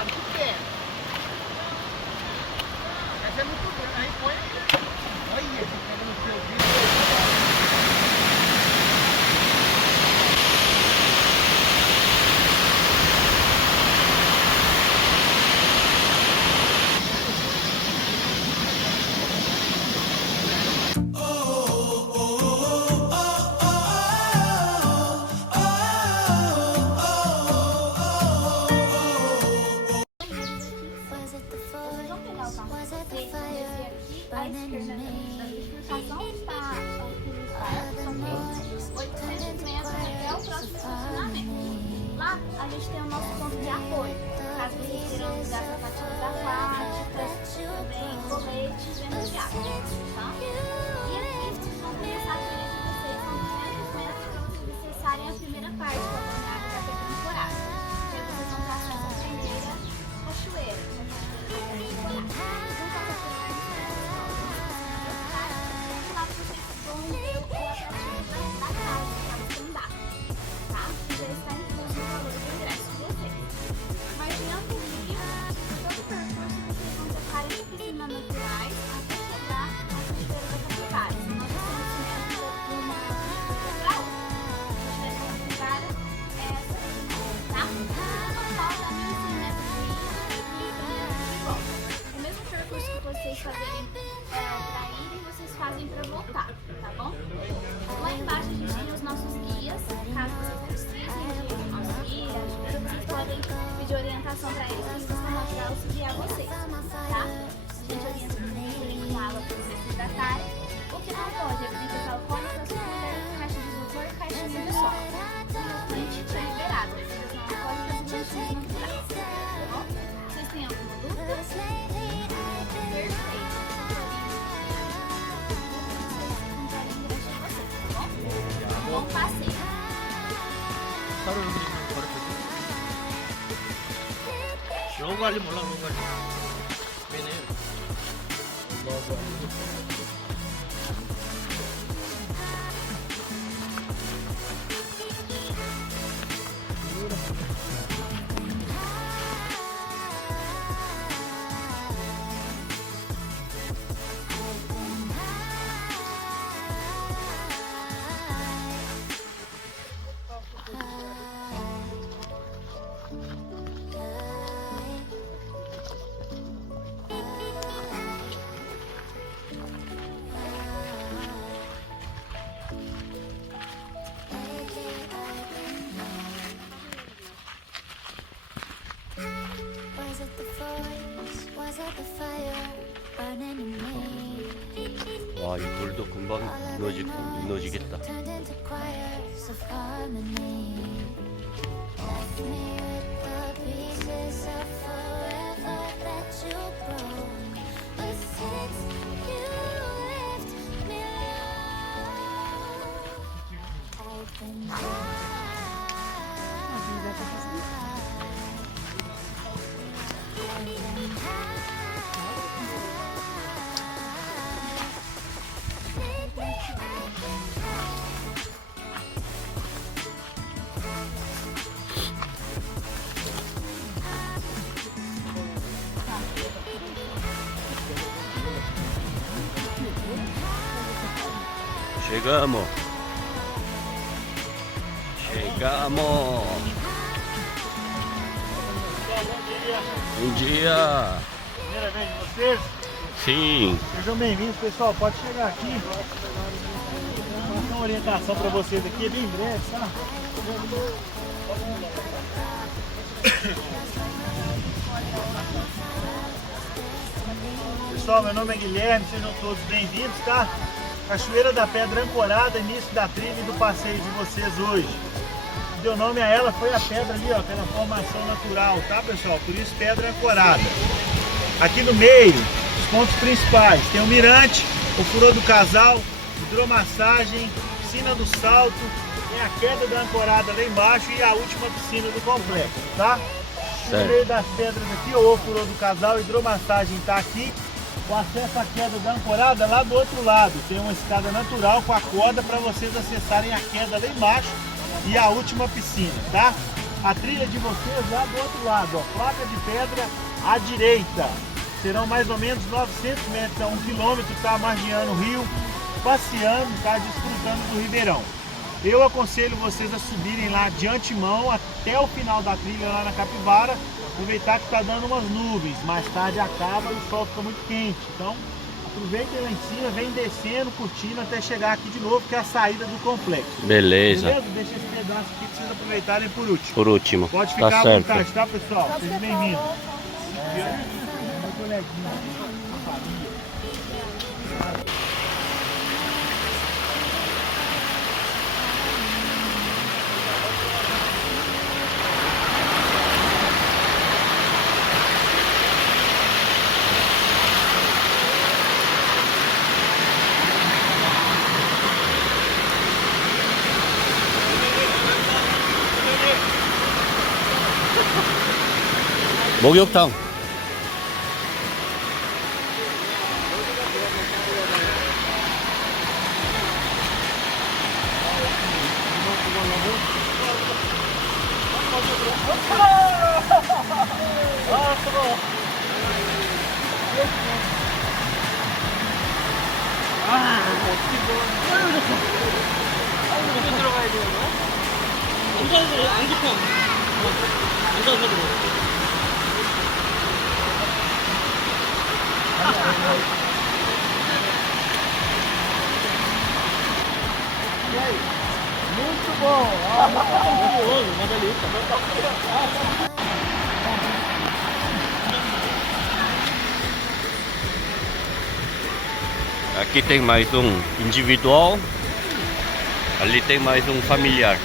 lado de pé. Essa é muito grande, aí põe aqui. Olha, você pega no seu vídeo. A esquerda da bifurcação está a utilizar, são 800 metros até o próximo estacionamento. Lá a gente tem o nosso ponto de apoio, caso vocês queiram usar sapatilhas aquáticas, também coletes, vendas de água, tá? E aqui vocês vão começar a trilha de vocês, são 200 metros para vocês acessarem a primeira parte da balneária da temporada. Então vocês vão passar essa primeira cachoeira, vocês fazerem para ir e vocês fazem para voltar, tá bom? Lá embaixo a gente tem os nossos guias, caso vocês precisem de um auxílio, vocês podem pedir orientação para eles, eles vão ajudar a auxiliar vocês, tá? A gente orienta vocês com água para vocês se hidratarem. O que não pode é bebidas alcoólicas, caixa de isopor e caixinha de sol. A gente está liberado, bebidas não alcoólicas e lanchinhos naturais, tá bom? Vocês têm alguma dúvida? Bom passeio. 좋은 거 알지 몰라 그런 거 알지. 왜네? 와, 이 돌도 금방 무너지겠다. Chegamos. Bom dia. Primeira vez de vocês? Sim. Sejam bem-vindos, pessoal. Pode chegar aqui. Vou dar uma orientação para vocês aqui, é bem breve, tá? Pessoal, meu nome é Guilherme, sejam todos bem-vindos, tá? Cachoeira da Pedra Ancorada, início da trilha e do passeio de vocês hoje. O que deu nome a ela foi a pedra ali, ó, pela formação natural, tá, pessoal? Por isso Pedra Ancorada. Aqui no meio, os pontos principais, tem o mirante, o furor do casal, hidromassagem, piscina do salto, tem a queda da ancorada lá embaixo e a última piscina do complexo, tá? No meio das pedras aqui, o furor do casal, hidromassagem tá aqui. O acesso à queda da ancorada lá do outro lado. Tem uma escada natural com a corda para vocês acessarem a queda lá embaixo e a última piscina, tá? A trilha de vocês lá do outro lado, ó, placa de pedra à direita. Serão mais ou menos 900 metros a 1 quilômetro, tá margeando o rio, passeando, tá desfrutando do Ribeirão. Eu aconselho vocês a subirem lá de antemão até o final da trilha lá na Capivara, aproveitar que está dando umas nuvens, mais tarde acaba e o sol fica muito quente, então aproveitem lá em cima, vem descendo, curtindo até chegar aqui de novo, que é a saída do complexo. Beleza. Beleza? Deixa esse pedaço aqui para vocês aproveitarem por último. Por último. Pode ficar Tá à certo. vontade, tá pessoal? Sejam bem-vindos. Meu coleguinha. 목욕탕. Muito bom! Aqui tem mais um individual. Ali tem mais um familiar.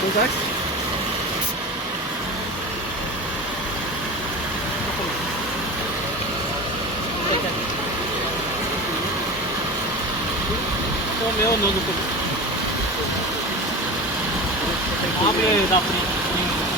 Contact. O meu não do. Abre da frente.